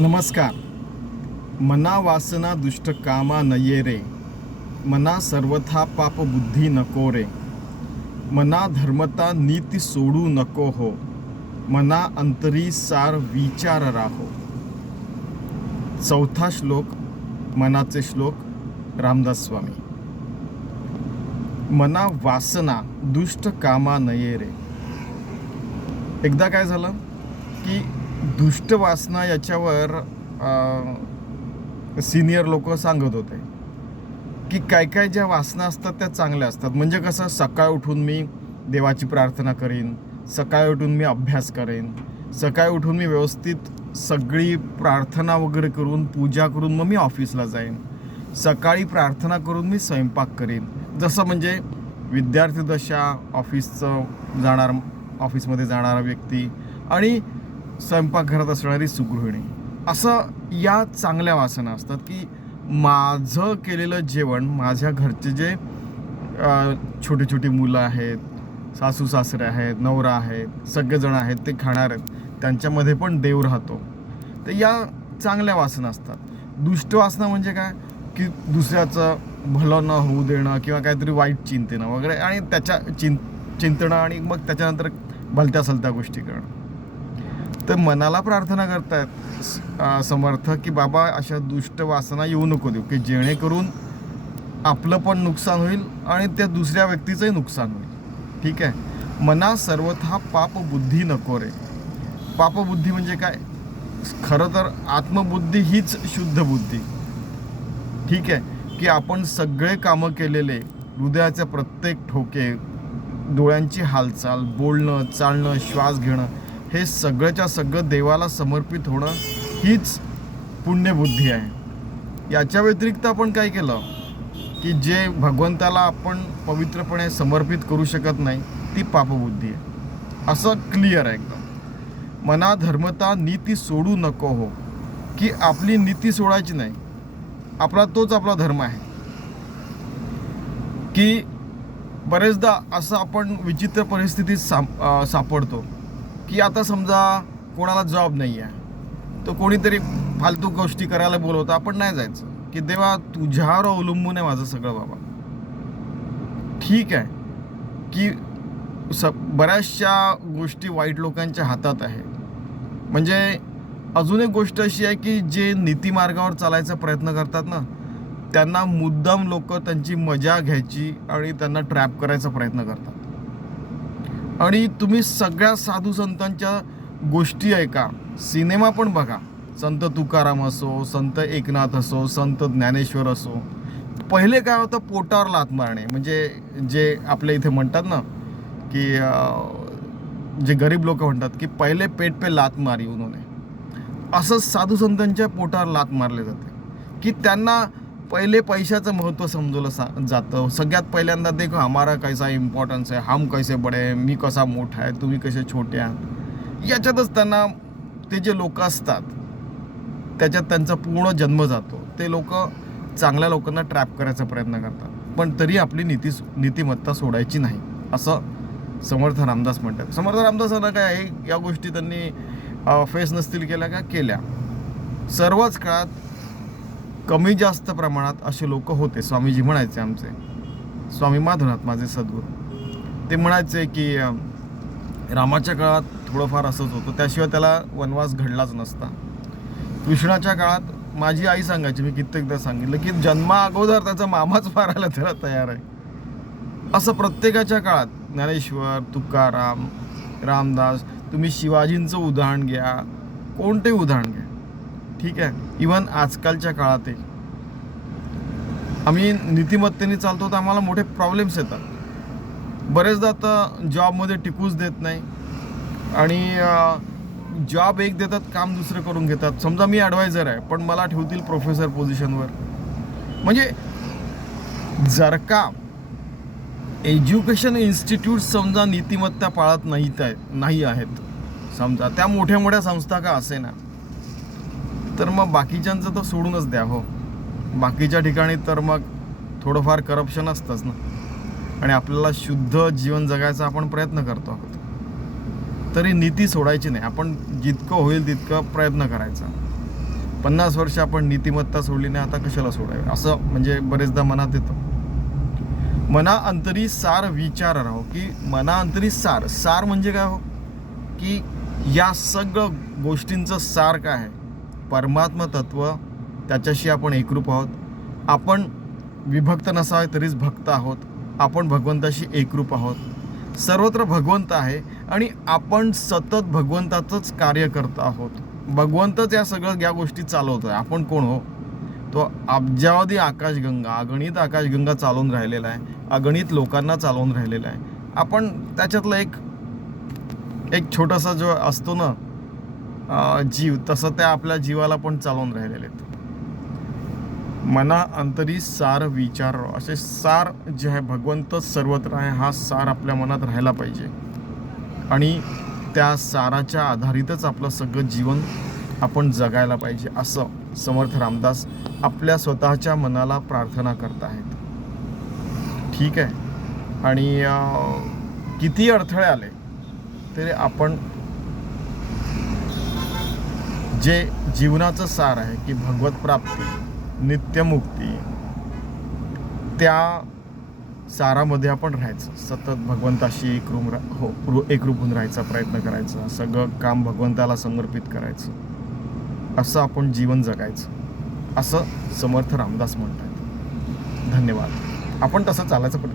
नमस्कार. मना वासना दुष्ट कामा नये रे. मना सर्वथा पाप बुद्धी नको रे. मना धर्मता नीती सोडू नको हो. मना अंतरी सार विचार राहो. चौथा श्लोक मनाचे श्लोक रामदास स्वामी. मना वासना दुष्ट कामा नये रे. एकदा काय झालं? की दुष्ट वासना याच्यावर सिनियर लोक सांगत होते. की काय काय ज्या वासना असतात त्या चांगल्या असतात. म्हणजे कसं सकाळ उठून मी देवाची प्रार्थना करीन सकाळी उठून मी अभ्यास करेन सकाळी उठून मी व्यवस्थित सगळी प्रार्थना वगैरे करून पूजा करून मग मी ऑफिसला जाईन. सकाळी प्रार्थना करून मी स्वयंपाक करीन. जसं म्हणजे विद्यार्थी दशा ऑफिसचं जाणार ऑफिसमध्ये जाणारा व्यक्ती आणि स्वयंपाकघरात असणारी सुगृहिणी. असं या चांगल्या वासना असतात की माझं केलेलं जेवण माझ्या घरचे जे छोटी छोटी मुलं आहेत सासू सासरे आहेत नवरा आहेत सगळेजण आहेत ते खाणार आहेत त्यांच्यामध्ये पण देव राहतो. तर या चांगल्या वासना असतात. दुष्ट वासना म्हणजे काय? की दुसऱ्याचं भलं न होऊ देणं किंवा काहीतरी वाईट चिंतनं वगैरे आणि त्याच्या चिं चिंतणं आणि मग त्याच्यानंतर भलत्या सलत्या गोष्टी करणं. तर मनाला प्रार्थना करतायत समर्थ की बाबा अशा दुष्ट वासना येऊ नको देऊ की जेणेकरून आपलं पण नुकसान होईल आणि त्या दुसऱ्या व्यक्तीचंही नुकसान होईल. ठीक आहे? मना सर्वथा पाप बुद्धी नको रे. पापबुद्धी म्हणजे काय? खरं तर आत्मबुद्धी हीच शुद्ध बुद्धी. ठीक आहे? की आपण सगळे कामं केलेले हृदयाचे प्रत्येक ठोके डोळ्यांची हालचाल बोलणं चालणं श्वास घेणं हे सगळंच्या सगळं देवाला समर्पित होणं हीच पुण्यबुद्धी आहे. याच्या व्यतिरिक्त आपण काय केलं? की जे भगवंताला आपण पवित्रपणे समर्पित करू शकत नाही ती पापबुद्धी आहे. असं क्लिअर आहे एकदम. मना धर्मता नीती सोडू नको हो. की आपली नीती सोडायची नाही. आपला तोच आपला धर्म आहे. की बरेचदा असं आपण विचित्र परिस्थितीत साप सापडतो. की आता समजा कोणाला जॉब नाही आहे तर कोणीतरी फालतू गोष्टी करायला बोलवतं. आपण नाही जायचं. की देवा तुझ्यावर अवलंबून आहे माझं सगळं बाबा. ठीक आहे. की स बऱ्याचशा गोष्टी वाईट लोकांच्या हातात आहे. म्हणजे अजून एक गोष्ट अशी आहे की जे नीतिमार्गावर चालायचा प्रयत्न करतात ना त्यांना मुद्दाम लोक त्यांची मजा घ्यायची आणि त्यांना ट्रॅप करायचा प्रयत्न करतात. आणि तुम्ही सगळ्या साधू संतांच्या गोष्टी ऐका. सिनेमा पण बघा. संत तुकाराम असो संत एकनाथ असो संत ज्ञानेश्वर असो. पहिले काय होतं पोटावर लात मारणे. म्हणजे जे आपल्या इथे म्हणतात ना की जे गरीब लोक म्हणतात की पहिले पेट पे लात मारी उन्होंने. असं साधू संतांच्या पोटावर लात मारले जाते. की त्यांना पहिले पैशाचं महत्त्व समजवलं सा जातं. सगळ्यात पहिल्यांदा देखो हमारा कैसा इम्पॉर्टन्स आहे हम कैसे बडे मी कसा मोठा आहे तुम्ही कसे छोटे आहात. याच्यातच त्यांना ते जे लोक असतात त्याच्यात त्यांचा पूर्ण जन्म जातो. ते लोक चांगल्या लोकांना ट्रॅप करायचा प्रयत्न करतात. पण तरी आपली नीती नीतिमत्ता सोडायची नाही असं समर्थ रामदास म्हणतात. समर्थ रामदासांना काय आहे या गोष्टी त्यांनी फेस नसतील केल्या का? केल्या. सर्वच काळात कमी जास्त प्रमाणात असे लोक होते स्वामीजी म्हणायचे आमचे. स्वामी माधवनाथ माझे सद्गुरू. ते म्हणायचे की रामाच्या काळात थोडंफार असंच होतं त्याशिवाय त्याला वनवास घडलाच नसता. कृष्णाच्या काळात माझी आई सांगायची मी कित्येकदा सांगितलं की जन्मा अगोदर त्याचा मामाच मारायला त्याला तयार आहे. असं प्रत्येकाच्या काळात ज्ञानेश्वर तुकाराम रामदास तुम्ही शिवाजींचं उदाहरण घ्या कोणतेही उदाहरण घ्या? ठीक आहे? इवन आजकालच्या काळातही आम्ही नीतिमत्तेने चालतो तर आम्हाला मोठे प्रॉब्लेम्स येतात. बरेचदा तर जॉबमध्ये टिकूच देत नाही. आणि जॉब एक देतात काम दुसरं करून घेतात. समजा मी ॲडवायझर आहे पण मला ठेवतील प्रोफेसर पोझिशनवर म्हणजे जर का एज्युकेशन इन्स्टिट्यूट समजा नीतिमत्ता पाळत नाही आहेत नाही आहेत. समजा त्या मोठ्या मोठ्या संस्था का असे ना तर मग बाकीच्यांचं तर सोडूनच द्या हो. बाकीच्या ठिकाणी तर मग थोडंफार करप्शन असतंच ना. आणि आपल्याला शुद्ध जीवन जगायचा आपण प्रयत्न करतो आहोत. तरी नीती सोडायची नाही. आपण जितकं होईल तितकं प्रयत्न करायचा. पन्नास वर्ष आपण नीतिमत्ता सोडली नाही आता कशाला सोडावी? असं म्हणजे बरेचदा मनात येतं. मना अंतरी सार विचार राहो की मना अंतरी सार. सार म्हणजे काय हो? की या सगळं गोष्टींचं सार काय आहे? परमात्म तत्व त्याच्याशी आपण एकरूप आहोत. आपण विभक्त नसावे तरीच भक्त आहोत. आपण भगवंताशी एकरूप आहोत. सर्वत्र भगवंत आहे आणि आपण सतत भगवंताचंच कार्य करत आहोत. भगवंतच या सगळं या गोष्टी चालवतोय. आपण कोण हो? तो अब्जावधी आकाशगंगा अगणित आकाशगंगा चालवून राहिलेला आहे. अगणित लोकांना चालवून राहिलेला आहे. आपण त्याच्यातलं एक एक छोटासा जो असतो ना जीव तसं त्या आपल्या जीवाला पण चालवून राहिलेले आहेत. मना अंतरी सार विचार. असे सार जे आहे भगवंत सर्वत्र आहे हा सार आपल्या मनात राहायला पाहिजे. आणि त्या साराच्या आधारितच आपलं सगळं जीवन आपण जगायला पाहिजे असं समर्थ रामदास आपल्या स्वतःच्या मनाला प्रार्थना करत आहेत ठीक आहे? आणि किती अडथळे आले तरी आपण जे जीवनाचं सार आहे की भगवत प्राप्ती नित्यमुक्ती. त्या सारामध्ये आपण राहायचं. सतत भगवंताशी एकरूम रा हो एकरूप होऊन राहायचा प्रयत्न करायचा. सगळं काम भगवंताला समर्पित करायचं. असं आपण जीवन जगायचं. असं समर्थ रामदास म्हणतात. धन्यवाद. आपण तसं चालायचं पण